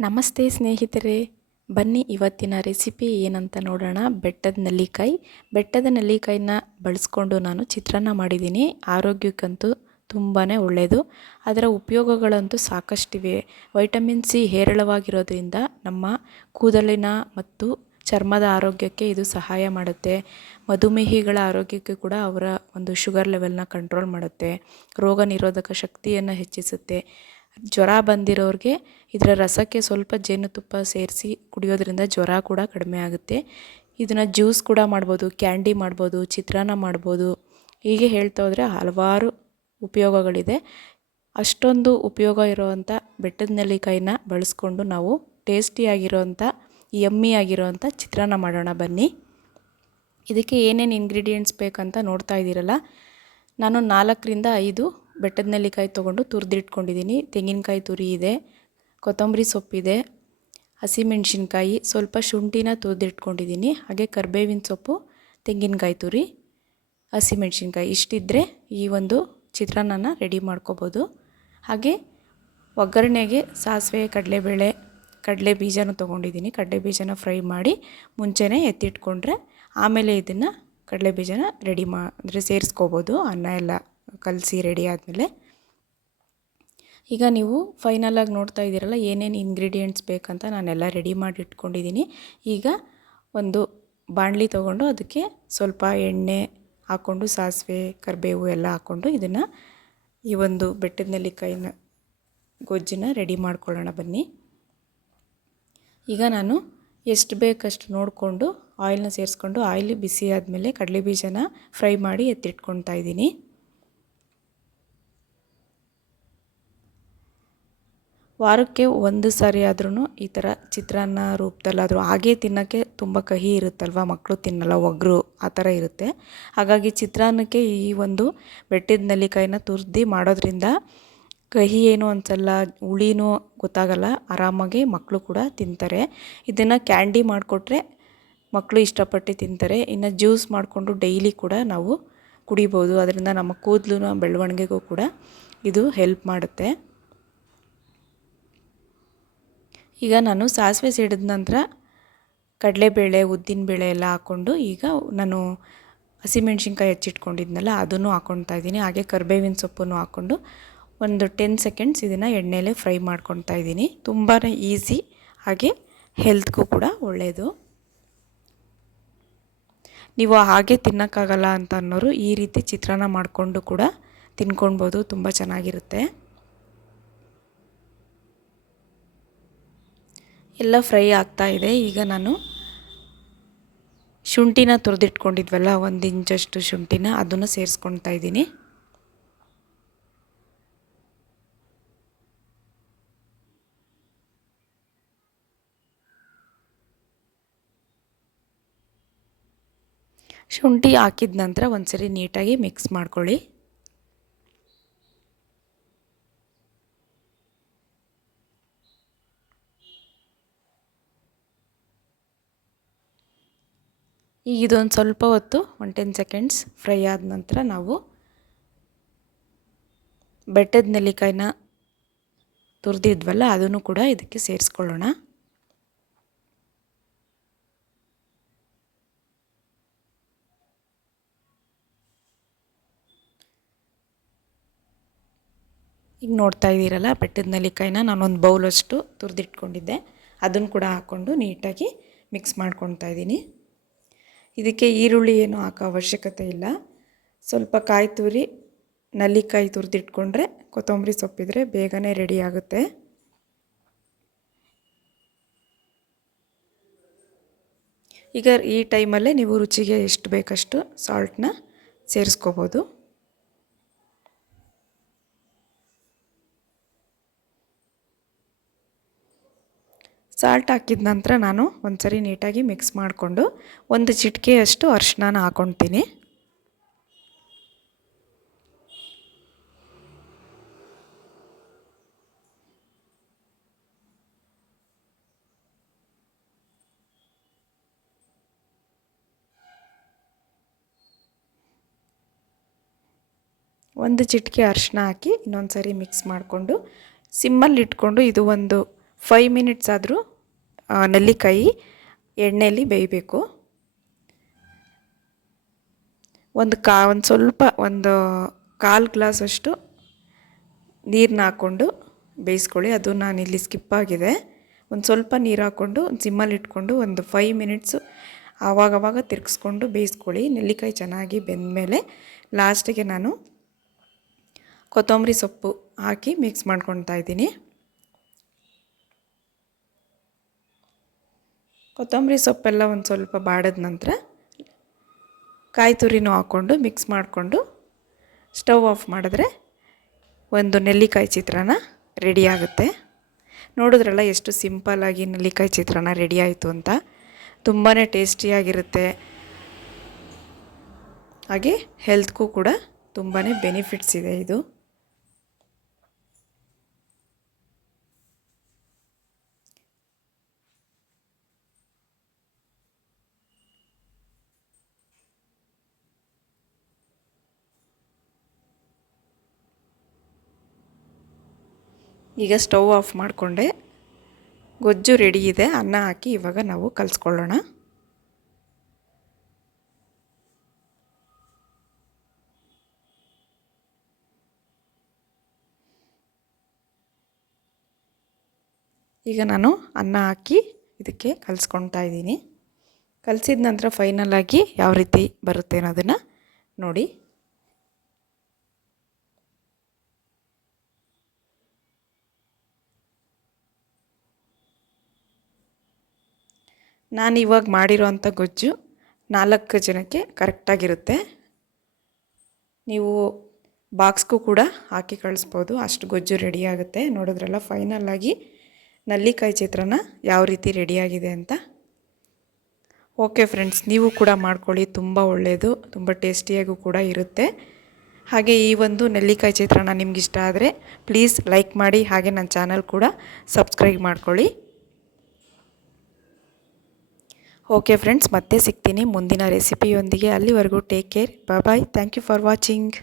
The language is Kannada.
ನಮಸ್ತೆ ಸ್ನೇಹಿತರೆ, ಬನ್ನಿ ಇವತ್ತಿನ ರೆಸಿಪಿ ಏನಂತ ನೋಡೋಣ. ಬೆಟ್ಟದ ನೆಲ್ಲಿಕಾಯಿ. ಬೆಟ್ಟದ ನೆಲ್ಲಿಕಾಯಿನ ಬಳಸ್ಕೊಂಡು ನಾನು ಚಿತ್ರಾನ್ನ ಮಾಡಿದ್ದೀನಿ. ಆರೋಗ್ಯಕ್ಕಂತೂ ತುಂಬಾ ಒಳ್ಳೆಯದು ಅದರ ಉಪಯೋಗಗಳಂತೂ ಸಾಕಷ್ಟಿವೆ. ವೈಟಮಿನ್ ಸಿ ಹೇರಳವಾಗಿರೋದ್ರಿಂದ ನಮ್ಮ ಕೂದಲಿನ ಮತ್ತು ಚರ್ಮದ ಆರೋಗ್ಯಕ್ಕೆ ಇದು ಸಹಾಯ ಮಾಡುತ್ತೆ. ಮಧುಮೇಹಿಗಳ ಆರೋಗ್ಯಕ್ಕೆ ಕೂಡ ಅವರ ಒಂದು ಶುಗರ್ ಲೆವೆಲ್ನ ಕಂಟ್ರೋಲ್ ಮಾಡುತ್ತೆ. ರೋಗ ನಿರೋಧಕ ಶಕ್ತಿಯನ್ನು ಹೆಚ್ಚಿಸುತ್ತೆ. ಜ್ವರ ಬಂದಿರೋರಿಗೆ ಇದರ ರಸಕ್ಕೆ ಸ್ವಲ್ಪ ಜೇನುತುಪ್ಪ ಸೇರಿಸಿ ಕುಡಿಯೋದ್ರಿಂದ ಜ್ವರ ಕೂಡ ಕಡಿಮೆ ಆಗುತ್ತೆ. ಇದನ್ನು ಜ್ಯೂಸ್ ಕೂಡ ಮಾಡ್ಬೋದು, ಕ್ಯಾಂಡಿ ಮಾಡ್ಬೋದು, ಚಿತ್ರಾನ್ನ ಮಾಡ್ಬೋದು. ಹೀಗೆ ಹೇಳ್ತಾ ಹೋದರೆ ಹಲವಾರು ಉಪಯೋಗಗಳಿದೆ. ಅಷ್ಟೊಂದು ಉಪಯೋಗ ಇರುವಂಥ ಬೆಟ್ಟದ ನೆಲ್ಲಿಕಾಯಿನ ಬಳಸ್ಕೊಂಡು ನಾವು ಟೇಸ್ಟಿಯಾಗಿರೋವಂಥ ಆಗಿರೋವಂಥ ಚಿತ್ರಾನ್ನ ಮಾಡೋಣ ಬನ್ನಿ. ಇದಕ್ಕೆ ಏನೇನು ಇಂಗ್ರೀಡಿಯೆಂಟ್ಸ್ ಬೇಕಂತ ನೋಡ್ತಾ ಇದ್ದೀರಲ್ಲ? ನಾನು ನಾಲ್ಕರಿಂದ ಐದು ಬೆಟ್ಟದ ನೆಲ್ಲಿಕಾಯಿ ತೊಗೊಂಡು ತುರಿದಿಟ್ಕೊಂಡಿದ್ದೀನಿ ತೆಂಗಿನಕಾಯಿ ತುರಿ ಇದೆ, ಕೊತ್ತಂಬರಿ ಸೊಪ್ಪಿದೆ ಹಸಿಮೆಣಸಿನ್ಕಾಯಿ, ಸ್ವಲ್ಪ ಶುಂಠಿನ ತುರಿದಿಟ್ಕೊಂಡಿದ್ದೀನಿ ಹಾಗೆ ಕರ್ಬೇವಿನ ಸೊಪ್ಪು, ತೆಂಗಿನಕಾಯಿ ತುರಿ, ಹಸಿಮೆಣಸಿನ್ಕಾಯಿ. ಇಷ್ಟಿದ್ದರೆ ಈ ಒಂದು ಚಿತ್ರಾನ್ನನ ರೆಡಿ ಮಾಡ್ಕೋಬೋದು. ಹಾಗೆ ಒಗ್ಗರಣೆಗೆ ಸಾಸಿವೆ, ಕಡಲೆಬೇಳೆ, ಕಡಲೆ ಬೀಜನೂ ತೊಗೊಂಡಿದ್ದೀನಿ ಕಡಲೆ ಬೀಜನ ಫ್ರೈ ಮಾಡಿ ಮುಂಚೆನೇ ಎತ್ತಿಟ್ಕೊಂಡ್ರೆ ಆಮೇಲೆ ಇದನ್ನು ಕಡಲೆ ಬೀಜನ ರೆಡಿ ಮಾ ಅಂದರೆ ಸೇರಿಸ್ಕೋಬೋದು ಅನ್ನ ಎಲ್ಲ. ಕಲಸಿ ರೆಡಿ ಆದಮೇಲೆ ಈಗ ನೀವು ಫೈನಲಾಗಿ ನೋಡ್ತಾ ಇದ್ದೀರಲ್ಲ ಏನೇನು ಇಂಗ್ರೀಡಿಯೆಂಟ್ಸ್ ಬೇಕಂತ ನಾನೆಲ್ಲ ರೆಡಿ ಮಾಡಿ ಇಟ್ಕೊಂಡಿದ್ದೀನಿ. ಈಗ ಒಂದು ಬಾಣಲಿ ತೊಗೊಂಡು ಅದಕ್ಕೆ ಸ್ವಲ್ಪ ಎಣ್ಣೆ ಹಾಕ್ಕೊಂಡು ಸಾಸಿವೆ, ಕರಿಬೇವು ಎಲ್ಲ ಹಾಕ್ಕೊಂಡು ಇದನ್ನು ಈ ಒಂದು ಬೆಟ್ಟದ ನೆಲ್ಲಿಕಾಯಿನ ಗೊಜ್ಜನ್ನ ರೆಡಿ ಮಾಡ್ಕೊಳ್ಳೋಣ ಬನ್ನಿ. ಈಗ ನಾನು ಎಷ್ಟು ಬೇಕಷ್ಟು ನೋಡಿಕೊಂಡು ಆಯಿಲ್ನ ಸೇರಿಸ್ಕೊಂಡು ಆಯಿಲ್ ಬಿಸಿ ಆದಮೇಲೆ ಕಡಲೆ ಬೀಜನ ಫ್ರೈ ಮಾಡಿ ಎತ್ತಿಟ್ಕೊಳ್ತಾ ಇದ್ದೀನಿ. ವಾರಕ್ಕೆ ಒಂದು ಸಾರಿ ಆದ್ರೂ ಈ ಥರ ಚಿತ್ರಾನ್ನ ರೂಪದಲ್ಲಾದರೂ ಹಾಗೆ ತಿನ್ನೋಕ್ಕೆ ತುಂಬ ಕಹಿ ಇರುತ್ತಲ್ವ? ಮಕ್ಕಳು ತಿನ್ನಲ್ಲ ಒಗ್ಗರು ಆ ಥರ ಇರುತ್ತೆ. ಹಾಗಾಗಿ ಚಿತ್ರಾನ್ನಕ್ಕೆ ಈ ಒಂದು ಬೆಟ್ಟದ ನೆಲ್ಲಿಕಾಯಿನ ತುರ್ದಿ ಮಾಡೋದ್ರಿಂದ ಕಹಿ ಏನು ಅನ್ಸಲ್ಲ, ಹುಳಿನೂ ಗೊತ್ತಾಗಲ್ಲ, ಆರಾಮಾಗಿ ಮಕ್ಕಳು ಕೂಡ ತಿಂತಾರೆ. ಇದನ್ನು ಕ್ಯಾಂಡಿ ಮಾಡಿಕೊಟ್ರೆ ಮಕ್ಕಳು ಇಷ್ಟಪಟ್ಟು ತಿಂತಾರೆ. ಇನ್ನು ಜ್ಯೂಸ್ ಮಾಡಿಕೊಂಡು ಡೈಲಿ ಕೂಡ ನಾವು ಕುಡಿಬೋದು. ಅದರಿಂದ ನಮ್ಮ ಕೂದಲು ಬೆಳವಣಿಗೆಗೂ ಕೂಡ ಇದು ಹೆಲ್ಪ್ ಮಾಡುತ್ತೆ. ಈಗ ನಾನು ಸಾಸಿವೆ ಸಿಡಿದ ನಂತರ ಕಡಲೆಬೇಳೆ ಉದ್ದಿನಬೇಳೆ ಎಲ್ಲ ಹಾಕ್ಕೊಂಡು ಈಗ ನಾನು ಹಸಿಮೆಣ್ಸಿನ್ಕಾಯಿ ಹೆಚ್ಚಿಟ್ಕೊಂಡಿದ್ನಲ್ಲ ಅದನ್ನು ಹಾಕ್ಕೊಳ್ತಾ ಇದ್ದೀನಿ. ಹಾಗೆ ಕರಿಬೇವಿನ ಸೊಪ್ಪನ್ನು ಹಾಕ್ಕೊಂಡು ಒಂದು ಟೆನ್ ಸೆಕೆಂಡ್ಸ್ ಇದನ್ನು ಎಣ್ಣೆಲೇ ಫ್ರೈ ಮಾಡ್ಕೊಳ್ತಾ ಇದ್ದೀನಿ. ತುಂಬಾ ಈಸಿ, ಹಾಗೆ ಹೆಲ್ತ್ಗೂ ಕೂಡ ಒಳ್ಳೆಯದು ನೀವು ಹಾಗೆ ತಿನ್ನೋಕ್ಕಾಗಲ್ಲ ಅಂತ ಅನ್ನೋರು ಈ ರೀತಿ ಚಿತ್ರಾನ್ನ ಮಾಡಿಕೊಂಡು ಕೂಡ ತಿನ್ಕೊಳ್ಬೋದು, ತುಂಬ ಚೆನ್ನಾಗಿರುತ್ತೆ. ಎಲ್ಲ ಫ್ರೈ ಆಗ್ತಾ ಇದೆ. ಈಗ ನಾನು ಶುಂಠಿನ ತುರಿದಿಟ್ಕೊಂಡಿದ್ವಲ್ಲ, ಒಂದು ಇಂಚಷ್ಟು ಶುಂಠಿನ ಅದನ್ನು ಸೇರಿಸ್ಕೊಳ್ತಾ ಇದ್ದೀನಿ. ಶುಂಠಿ ಹಾಕಿದ ನಂತರ ಒಂದ್ಸರಿ ನೀಟಾಗಿ ಮಿಕ್ಸ್ ಮಾಡ್ಕೊಳ್ಳಿ. ಈಗ ಇದೊಂದು ಸ್ವಲ್ಪ ಹೊತ್ತು ಒನ್ ಟೆನ್ ಸೆಕೆಂಡ್ಸ್ ಫ್ರೈ ಆದ ನಂತರ ನಾವು ಬೆಟ್ಟದ ನೆಲ್ಲಿಕಾಯಿನ ತುರಿದಿದ್ವಲ್ಲ, ಅದನ್ನು ಕೂಡ ಇದಕ್ಕೆ ಸೇರಿಸ್ಕೊಳ್ಳೋಣ. ಈಗ ನೋಡ್ತಾ ಇದ್ದೀರಲ್ಲ, ಬೆಟ್ಟದ ನೆಲ್ಲಿಕಾಯಿನ ನಾನೊಂದು ಬೌಲಷ್ಟು ತುರಿದಿಟ್ಕೊಂಡಿದ್ದೆ. ಅದನ್ನು ಕೂಡ ಹಾಕ್ಕೊಂಡು ನೀಟಾಗಿ ಮಿಕ್ಸ್ ಮಾಡ್ಕೊಳ್ತಾ ಇದ್ದೀನಿ. ಇದಕ್ಕೆ ಈರುಳ್ಳಿ ಏನು ಹಾಕೋ ಅವಶ್ಯಕತೆ ಇಲ್ಲ. ಸ್ವಲ್ಪ ಕಾಯಿ ತುರಿ, ನಲ್ಲಿಕಾಯಿ ತುರಿದಿಟ್ಕೊಂಡ್ರೆ ಕೊತ್ತಂಬರಿ ಸೊಪ್ಪಿದ್ರೆ ಬೇಗನೆ ರೆಡಿ ಆಗುತ್ತೆ. ಈಗ ಈ ಟೈಮಲ್ಲೇ ನೀವು ರುಚಿಗೆ ಎಷ್ಟು ಬೇಕಷ್ಟು ಸಾಲ್ಟನ್ನ ಸೇರಿಸ್ಕೋಬೋದು. ಸಾಲ್ಟ್ ಹಾಕಿದ ನಂತರ ನಾನು ಒಂದ್ಸರಿ ನೀಟಾಗಿ ಮಿಕ್ಸ್ ಮಾಡಿಕೊಂಡು ಒಂದು ಚಿಟಿಕೆಯಷ್ಟು ಅರಿಶಿನ ಹಾಕ್ಕೊಳ್ತೀನಿ ಒಂದು ಚಿಟಿಕೆ ಅರಿಶಿನ ಹಾಕಿ ಇನ್ನೊಂದು ಸರಿ ಮಿಕ್ಸ್ ಮಾಡಿಕೊಂಡು ಸಿಮ್ಮಲ್ಲಿ ಇಟ್ಕೊಂಡು ಇದು ಒಂದು ಫೈವ್ ಮಿನಿಟ್ಸ್ ಆದರೂ ನೆಲ್ಲಿಕಾಯಿ ಎಣ್ಣೆಯಲ್ಲಿ ಬೇಯಬೇಕು. ಒಂದು ಕಾ, ಒಂದು ಸ್ವಲ್ಪ, ಒಂದು ಕಾಲು ಗ್ಲಾಸಷ್ಟು ನೀರನ್ನ ಹಾಕ್ಕೊಂಡು ಬೇಯಿಸ್ಕೊಳ್ಳಿ. ಅದು ನಾನಿಲ್ಲಿ ಸ್ಕಿಪ್ ಆಗಿದೆ. ಒಂದು ಸ್ವಲ್ಪ ನೀರು ಹಾಕ್ಕೊಂಡು ಸಿಮ್ಮಲ್ಲಿ ಇಟ್ಕೊಂಡು ಒಂದು ಫೈವ್ ಮಿನಿಟ್ಸು ಆವಾಗವಾಗ ತಿರ್ಗಿಸ್ಕೊಂಡು ಬೇಯಿಸ್ಕೊಳ್ಳಿ. ನೆಲ್ಲಿಕಾಯಿ ಚೆನ್ನಾಗಿ ಬೆಂದಮೇಲೆ ಲಾಸ್ಟಿಗೆ ನಾನು ಕೊತ್ತಂಬರಿ ಸೊಪ್ಪು ಹಾಕಿ ಮಿಕ್ಸ್ ಮಾಡ್ಕೊತಾ ಇದ್ದೀನಿ. ಕೊತ್ತಂಬರಿ ಸೊಪ್ಪೆಲ್ಲ ಒಂದು ಸ್ವಲ್ಪ ಬಾಡಿದ ನಂತರ ಕಾಯಿ ತುರಿನೂ ಹಾಕ್ಕೊಂಡು ಮಿಕ್ಸ್ ಮಾಡಿಕೊಂಡು ಸ್ಟವ್ ಆಫ್ ಮಾಡಿದ್ರೆ ಒಂದು ನೆಲ್ಲಿಕಾಯಿ ಚಿತ್ರಾನ್ನ ರೆಡಿ ಆಗುತ್ತೆ. ನೋಡಿದ್ರಲ್ಲ ಎಷ್ಟು ಸಿಂಪಲ್ಲಾಗಿ ನೆಲ್ಲಿಕಾಯಿ ಚಿತ್ರಾನ್ನ ರೆಡಿ ಆಯಿತು ಅಂತ. ತುಂಬಾ ಟೇಸ್ಟಿಯಾಗಿರುತ್ತೆ. ಹಾಗೆ ಹೆಲ್ತ್ಗೂ ಕೂಡ ತುಂಬಾ ಬೆನಿಫಿಟ್ಸ್ ಇದೆ ಇದು. ಈಗ ಸ್ಟವ್ ಆಫ್ ಮಾಡಿಕೊಂಡೆ. ಗೊಜ್ಜು ರೆಡಿ ಇದೆ. ಅನ್ನ ಹಾಕಿ ಇವಾಗ ನಾವು ಕಲಿಸ್ಕೊಳ್ಳೋಣ. ಈಗ ನಾನು ಅನ್ನ ಹಾಕಿ ಇದಕ್ಕೆ ಕಲಿಸ್ಕೊಳ್ತಾ ಇದ್ದೀನಿ. ಕಲಿಸಿದ ನಂತರ ಫೈನಲ್ ಆಗಿ ಯಾವ ರೀತಿ ಬರುತ್ತೆ ಅನ್ನೋದನ್ನು ನೋಡಿ. ನಾನು ಇವಾಗ ಮಾಡಿರೋವಂಥ ಗೊಜ್ಜು ನಾಲ್ಕು ಜನಕ್ಕೆ ಕರೆಕ್ಟಾಗಿರುತ್ತೆ. ನೀವು ಬಾಕ್ಸ್ಗೂ ಕೂಡ ಹಾಕಿ ಕಳಿಸ್ಬೋದು. ಅಷ್ಟು ಗೊಜ್ಜು ರೆಡಿಯಾಗುತ್ತೆ ನೋಡಿದ್ರಲ್ಲ ಫೈನಲ್ಲಾಗಿ ನಲ್ಲಿಕಾಯಿ ಚಿತ್ರನ ಯಾವ ರೀತಿ ರೆಡಿಯಾಗಿದೆ ಅಂತ. ಓಕೆ ಫ್ರೆಂಡ್ಸ್ ನೀವು ಕೂಡ ಮಾಡ್ಕೊಳ್ಳಿ. ತುಂಬ ಒಳ್ಳೆಯದು ತುಂಬ ಟೇಸ್ಟಿಯಾಗೂ ಕೂಡ ಇರುತ್ತೆ. ಹಾಗೆ ಈ ಒಂದು ನೆಲ್ಲಿಕಾಯಿ ಚಿತ್ರಾನ್ನ ನಿಮ್ಗೆ ಇಷ್ಟ ಆದರೆ ಪ್ಲೀಸ್ ಲೈಕ್ ಮಾಡಿ. ಹಾಗೆ ನನ್ನ ಚಾನಲ್ ಕೂಡ ಸಬ್ಸ್ಕ್ರೈಬ್ ಮಾಡ್ಕೊಳ್ಳಿ. ಓಕೆ ಫ್ರೆಂಡ್ಸ್ ಮತ್ತೆ ಸಿಗ್ತೀನಿ ಮುಂದಿನ ರೆಸಿಪಿಯೊಂದಿಗೆ ಅಲ್ಲಿವರೆಗೂ take care bye thank you for watching